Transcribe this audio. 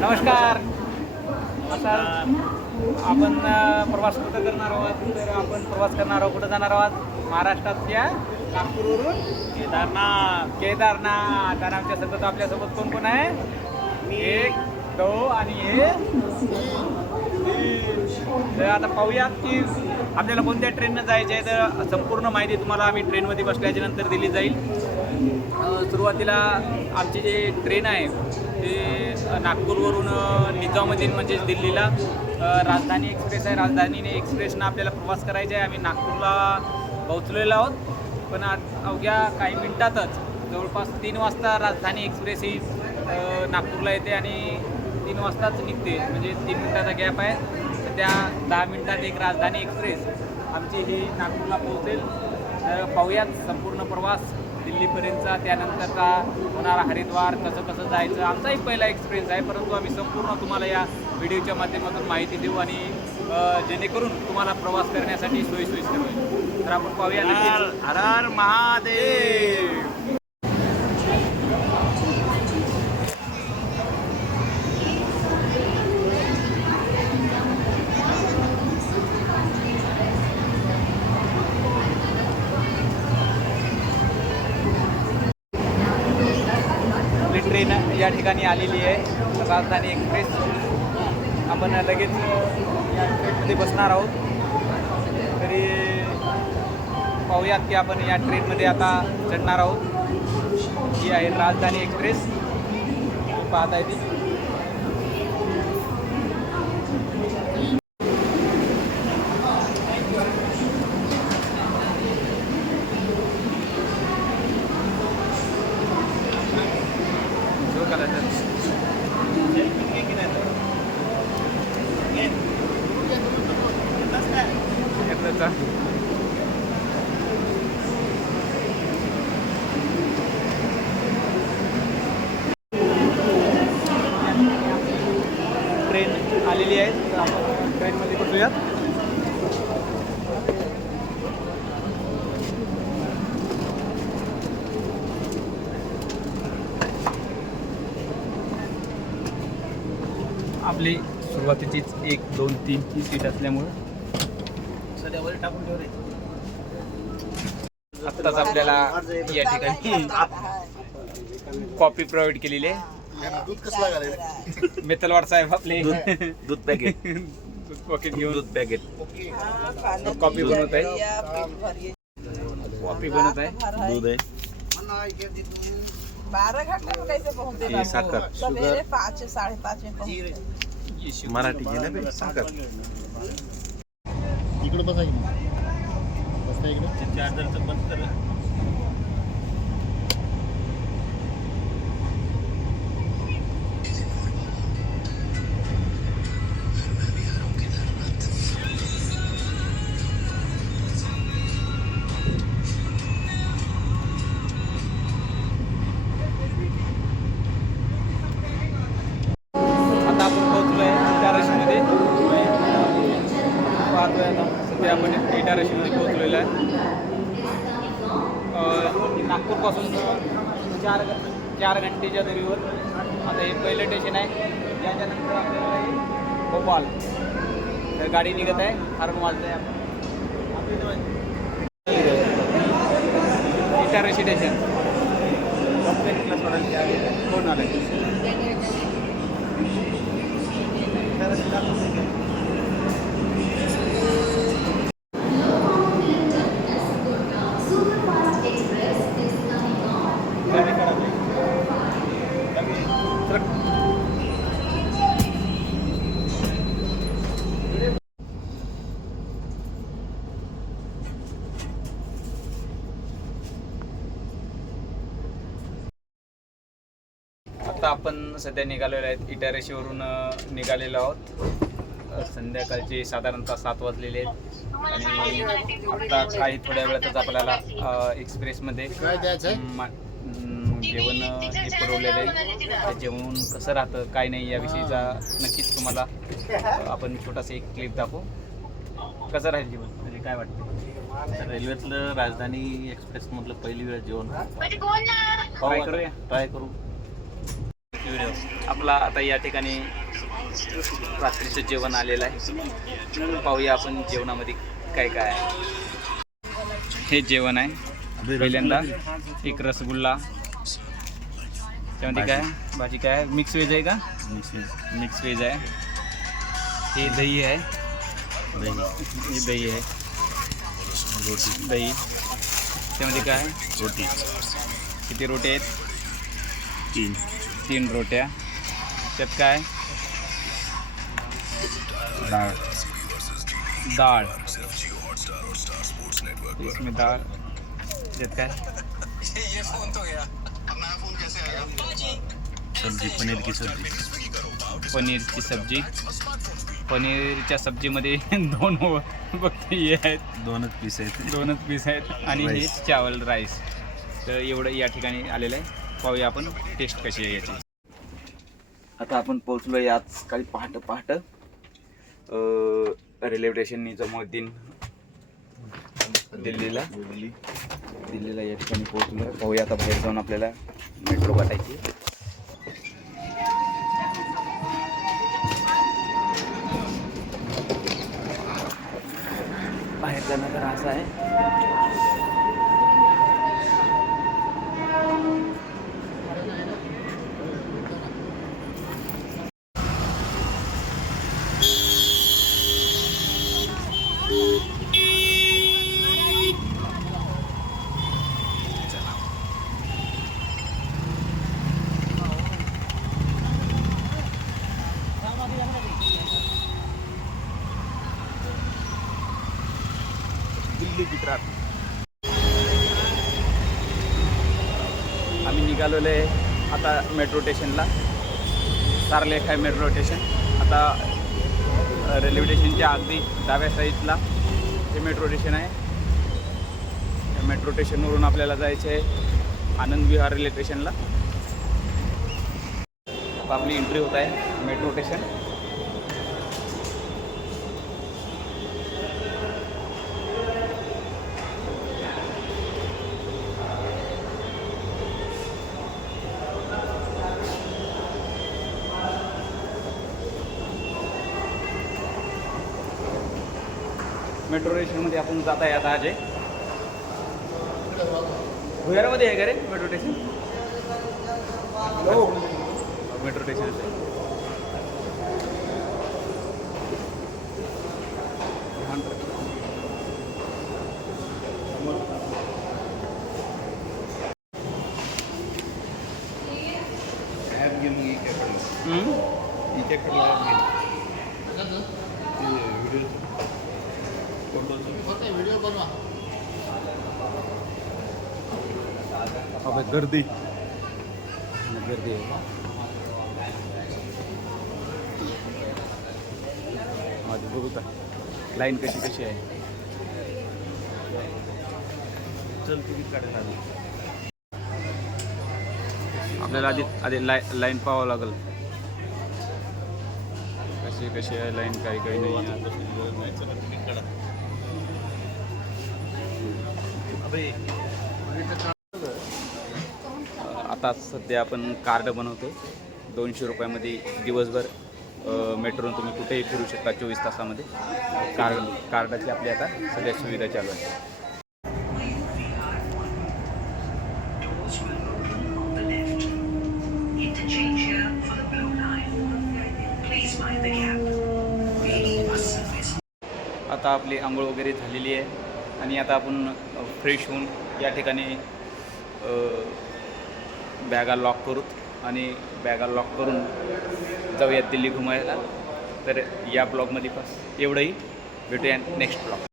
नमस्कार. आपण प्रवास कुठं करणार आहोत? तर आपण प्रवास करणार आहोत, कुठं जाणार आहोत? महाराष्ट्रातल्या नागपूरवरून केदारनाथ. आणि आमच्यासोबत आपल्यासोबत कोण कोण आहे? एक, दोन आणि हे. तर आता पाहूयात की आपल्याला कोणत्या ट्रेननं जायचं आहे. तर संपूर्ण माहिती तुम्हाला आम्ही ट्रेनमध्ये बसल्याच्या नंतर दिली जाईल. सुरुवातीला आमची जे ट्रेन आहे ते नागपूरवरून निजामुद्दीन म्हणजेच दिल्लीला राजधानी एक्सप्रेस आहे. राजधानी एक्सप्रेसनं आपल्याला प्रवास करायचा आहे. आम्ही नागपूरला पोहोचलेलो आहोत, पण अवघ्या काही मिनटातच जवळपास 3 वाजता राजधानी एक्सप्रेस ही नागपूरला येते आणि 3 वाजताच निघते. म्हणजे 3 मिनटाचा गॅप आहे. तर त्या 10 मिनटात एक राजधानी एक्सप्रेस आमची ही नागपूरला पोहोचेल. तर पाहूयात संपूर्ण प्रवास दिल्लीपर्यंतचा, त्यानंतरचा होणारा हरिद्वार, कसं कसं जायचं. आमचाही पहिला एक्सपिरियन्स आहे, परंतु आम्ही संपूर्ण तुम्हाला या व्हिडिओच्या माध्यमातून माहिती देऊ आणि जेणेकरून तुम्हाला प्रवास करण्यासाठी सोयीस्कर होईल. तर आपण पाहूया. हर हर महादेव. ट्रेन या ठिकाणी आलेली आहे, राजधानी एक्सप्रेस. आपण लगेच या ट्रेनमध्ये बसणार आहोत. तरी पाहूयात की आपण या ट्रेनमध्ये आता चढणार आहोत. ही आहे राजधानी एक्सप्रेस, पाहत आहे ती. ट्रेन आलेली आहे, तर आपण ट्रेनमध्ये बसूयात. आपली सुरुवातीचीच 1, 2, 3 ही सीट असल्यामुळं सध्यावर टाकून ठेवले. आत्ताच आपल्याला या ठिकाणी कॉफी प्रोव्हाइड केलेली आहे. दूध कसला घालायचं? मित्तलवाड साहेब आपले दूध पॅकेट, दूध पॅकेट घेऊन दूध पॅकेट. कॉफी बनवत आहे. कॉफी बनवत आहे. दूध आहे, 12 घंटे में कैसे पहुंचे? ये साखर, सवेरे 5 5:30 में पहुंचे. मराठी आहे साखर. इकडे बसा इकडे चार्जरचं बंद कर. आता आपण पोहोचलो आहे इटारसीमध्ये. पाहतोय आता सध्या आपण इटारसीमध्ये पोहोचलेलो आहे. नागपूरपासून 4 घंटेच्या दूरीवर. आता हे पहिलं स्टेशन आहे. याच्यानंतर आपल्याला हे भोपाळ. तर गाडी निघत आहे, हॉर्न वाजत आहे. इटारसी स्टेशन कोण आलं? आता आपण सध्या निघालेलो आहेत. इटारसीवरून निघालेलो आहोत. संध्याकाळचे साधारणतः 7 वाजलेले आहेत आणि आता काही थोड्या वेळातच आपल्याला एक्सप्रेसमध्ये जेवण हे पुरवलेलं आहे. ते जेवण कसं राहतं काय नाही याविषयीचा नक्कीच तुम्हाला आपण छोटासा एक क्लिप दाखवू. कसं राहील जेवण, म्हणजे काय वाटतं? रेल्वेतलं राजधानी एक्सप्रेस मधलं पहिली वेळ जेवण ट्राय करूया. ट्राय करू. आपला आता या ठिकाणी रात्रीचं जेवण आलेलं आहे. पाहूया आपण जेवणामध्ये काय काय आहे. हे जेवण आहे. पहिल्यांदा एक रसगुल्ला, त्यामध्ये काय भाजी काय आहे, मिक्स व्हेज आहे का? मिक्स व्हेज आहे. हे दही आहे. हे दही आहे. रोटी दही. त्यामध्ये काय रोटी. किती रोटी आहेत? 3 रोट्या. त्यात काय डाळ. डाळ. इसमें डाळ. त्यात काय सब्जी, पनीर की सब्जी. पनीरची सब्जी. पनीरच्या सब्जीमध्ये 2 फक्त हे आहेत, 2च पीस आहेत. 2च पीस आहेत. आणि हे Rice. चावल राईस. तर एवढं या ठिकाणी आलेलं आहे. पाहूया आपण टेस्ट कशी आहे याची. आता आपण पोहोचलो आहे आज काळी पहाट रेल्वे स्टेशन निजामुद्दीन दिल्लीला या ठिकाणी पोहोचलो आहे. पाहूया आता बाहेर जाऊन आपल्याला मेट्रो गाठायची. बाहेर जाणं तर असं आहे. दिल्ली गुजरात आम्ही निघालेलो आहे आता मेट्रो स्टेशनला. सारलेख आहे मेट्रो स्टेशन. आता रेल्वे स्टेशनच्या अगदी डाव्या साईडला हे मेट्रो स्टेशन आहे. या मेट्रो स्टेशनवरून आपल्याला जायचं आहे आनंद विहार रेल्वे स्टेशनला. आपली एंट्री होत आहे मेट्रो स्टेशन. मेट्रो स्टेशनमध्ये आपण जात आहे आता अजय. भुयारामध्ये आहे का रे मेट्रो स्टेशन? मेट्रो स्टेशन गर्दी गर्दी आहे. माझं बघू का लाईन कशी आहे. चल तिकीट काढायला आली. आपल्याला आधी लाईन पाहावं लागेल कशी आहे लाईन. काही नाही आता सध्या आपण कार्ड बनवतो. 200 रुपयामध्ये दिवसभर मेट्रोनं तुम्ही कुठेही फिरू शकता 24 तासामध्ये. कार्डाची आपली आता सगळ्या सुविधा चालू आहे. आता आपली आंघोळ वगैरे झालेली आहे आणि आता आपण फ्रेश होऊन या ठिकाणी बॅगा लॉक करू आणि बॅगा लॉक करून जाऊयात दिल्ली घुमायला. तर या ब्लॉगमध्ये बस एवढंही. भेटूया नेक्स्ट ब्लॉग.